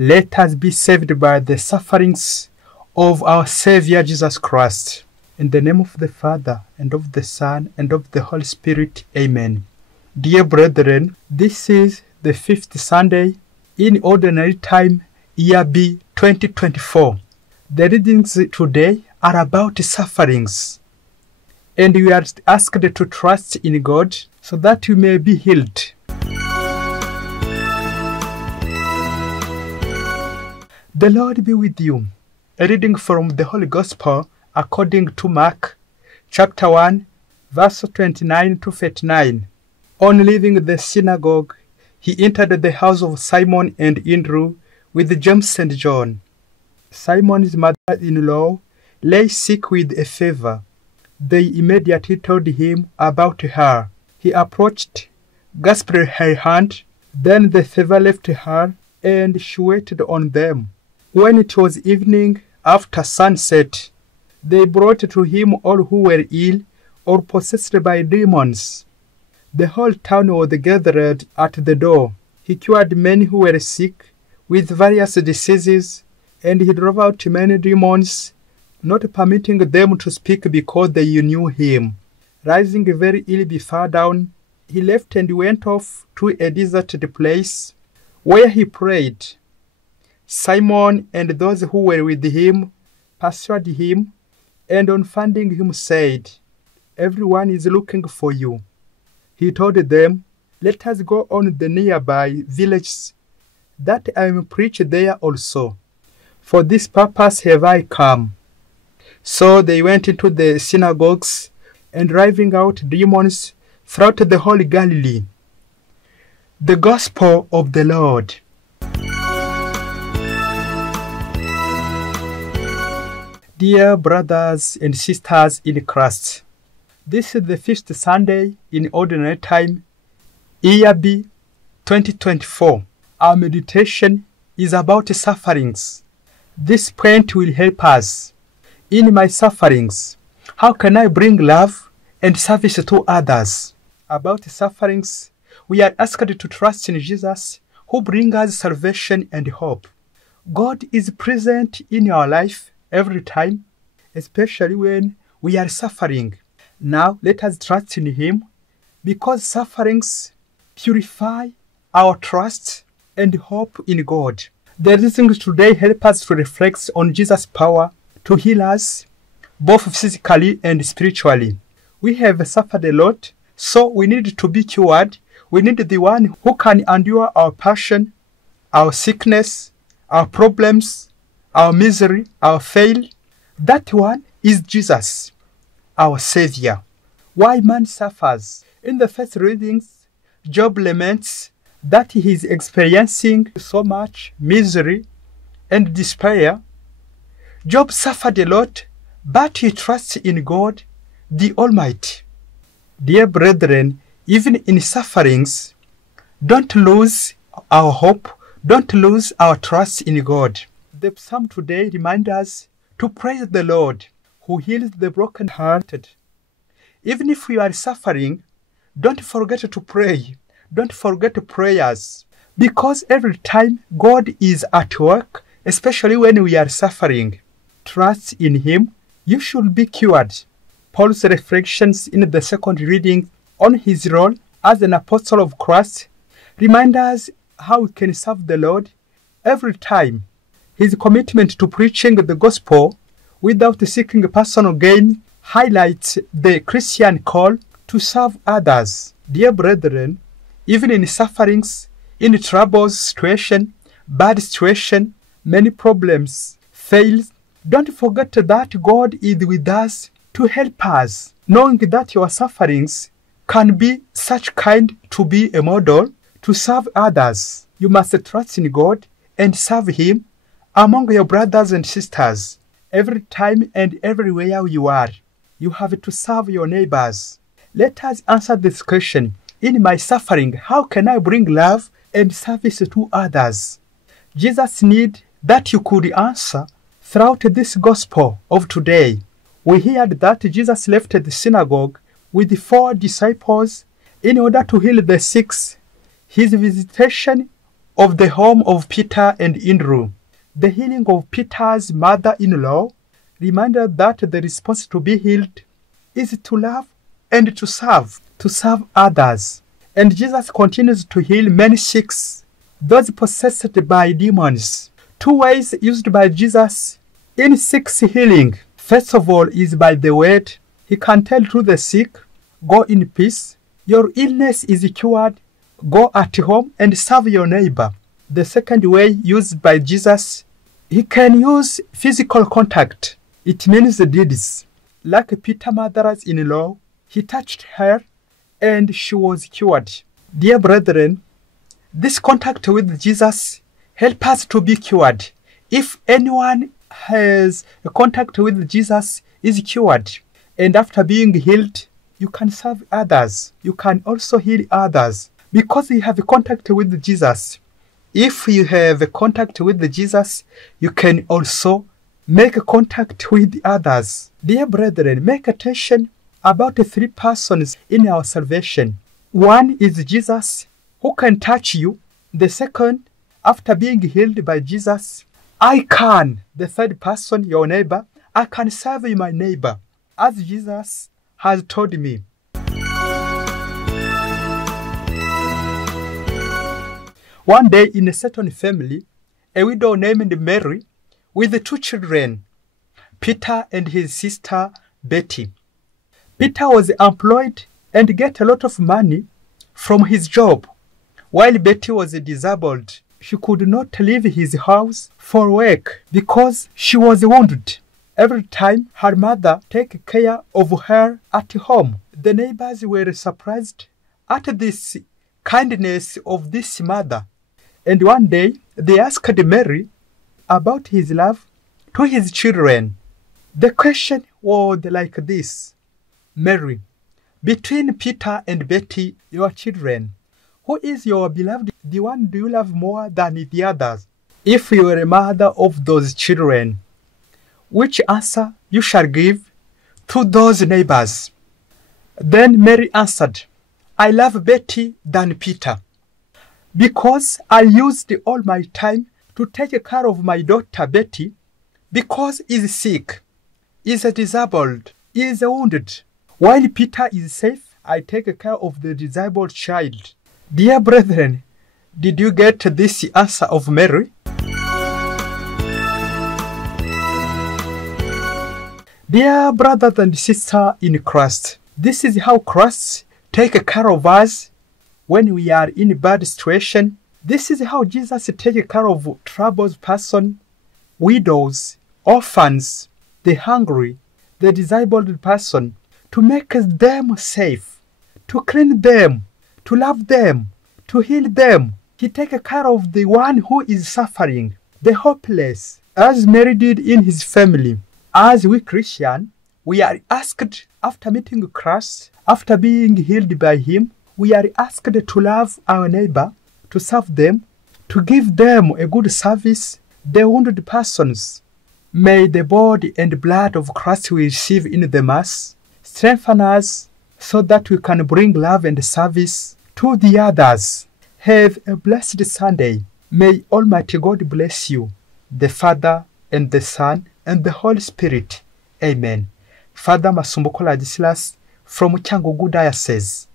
Let us be saved by the sufferings of our Savior Jesus Christ. In the name of the Father, and of the Son, and of the Holy Spirit. Amen. Dear brethren, this is the 5th Sunday in Ordinary Time, Year B 2024. The readings today are about sufferings, and we are asked to trust in God so that we may be healed. The Lord be with you. A reading from the Holy Gospel according to Mark, chapter 1, verse 29 to 39. On leaving the synagogue, he entered the house of Simon and Andrew with James and John. Simon's mother-in-law lay sick with a fever. They immediately told him about her. He approached, grasped her hand, then the fever left her, and she waited on them. When it was evening, after sunset, they brought to him all who were ill or possessed by demons. The whole town was gathered at the door. He cured many who were sick with various diseases, and he drove out many demons, not permitting them to speak because they knew him. Rising very ill far down, he left and went off to a deserted place, where he prayed. Simon and those who were with him pursued him, and on finding him said, "Everyone is looking for you." He told them, "Let us go on the nearby villages, that I may preach there also. For this purpose have I come." So they went into the synagogues and driving out demons throughout the whole Galilee. The Gospel of the Lord. Dear brothers and sisters in Christ, this is the 5th Sunday in Ordinary Time, Year B 2024. Our meditation is about sufferings. This point will help us. In my sufferings, how can I bring love and service to others? About sufferings, we are asked to trust in Jesus, who brings us salvation and hope. God is present in our life every time, especially when we are suffering. Now let us trust in Him, because sufferings purify our trust and hope in God. The readings today help us to reflect on Jesus' power to heal us, both physically and spiritually. We have suffered a lot, so we need to be cured. We need the one who can endure our passion, our sickness, our problems, our misery, our fail. That one is Jesus, our Savior. Why man suffers? In the first readings, Job laments that he is experiencing so much misery and despair. Job suffered a lot, but he trusts in God, the Almighty. Dear brethren, even in sufferings, don't lose our hope, don't lose our trust in God. The psalm today reminds us to praise the Lord, who heals the brokenhearted. Even if we are suffering, don't forget to pray. Don't forget prayers, because every time God is at work, especially when we are suffering. Trust in Him, you should be cured. Paul's reflections in the second reading on his role as an apostle of Christ remind us how we can serve the Lord every time. His commitment to preaching the gospel without seeking personal gain highlights the Christian call to serve others. Dear brethren, even in sufferings, in troubles, situation, bad situation, many problems, fails, don't forget that God is with us to help us. Knowing that your sufferings can be such kind to be a model to serve others, you must trust in God and serve Him among your brothers and sisters. Every time and everywhere you are, you have to serve your neighbors. Let us answer this question. In my suffering, how can I bring love and service to others? Jesus needs that you could answer throughout this gospel of today. We heard that Jesus left the synagogue with 4 disciples in order to heal the sick. His visitation of the home of Peter and Andrew. The healing of Peter's mother-in-law reminded that the response to be healed is to love and to serve others. And Jesus continues to heal many sick, those possessed by demons. Two ways used by Jesus in sick healing. First of all is by the word. He can tell to the sick, go in peace, your illness is cured, go at home and serve your neighbor. The second way used by Jesus, he can use physical contact. It means the deeds. Like Peter's mother-in-law, he touched her and she was cured. Dear brethren, this contact with Jesus helps us to be cured. If anyone has a contact with Jesus, is cured. And after being healed, you can serve others. You can also heal others because you have a contact with Jesus. If you have a contact with Jesus, you can also make a contact with others. Dear brethren, make attention about the three persons in our salvation. One is Jesus, who can touch you. The second, after being healed by Jesus, I can. The third person, your neighbor, I can serve my neighbor, as Jesus has told me. One day in a certain family, a widow named Mary with two children, Peter and his sister Betty. Peter was employed and get a lot of money from his job, while Betty was disabled. She could not leave his house for work because she was wounded. Every time her mother took care of her at home. The neighbors were surprised at this kindness of this mother. And one day they asked Mary about his love to his children. The question was like this: Mary, between Peter and Betty, your children, who is your beloved? The one do you love more than the others? If you are a mother of those children, which answer you shall give to those neighbors? Then Mary answered, I love Betty than Peter, because I used all my time to take care of my daughter Betty, because he is sick, he is disabled, he is wounded. While Peter is safe, I take care of the disabled child. Dear brethren, did you get this answer of Mary? Dear brothers and sisters in Christ, this is how Christ takes care of us when we are in a bad situation. This is how Jesus takes care of troubled persons, widows, orphans, the hungry, the disabled person, to make them safe, to clean them, to love them, to heal them. He takes care of the one who is suffering, the hopeless, as Mary did in his family. As we Christians, we are asked, after meeting Christ, after being healed by him, we are asked to love our neighbor, to serve them, to give them a good service, the wounded persons. May the body and blood of Christ we receive in the Mass strengthen us so that we can bring love and service to the others. Have a blessed Sunday. May Almighty God bless you, the Father and the Son and the Holy Spirit. Amen. Father Masumbuko Ladislas from Cyangugu Diocese.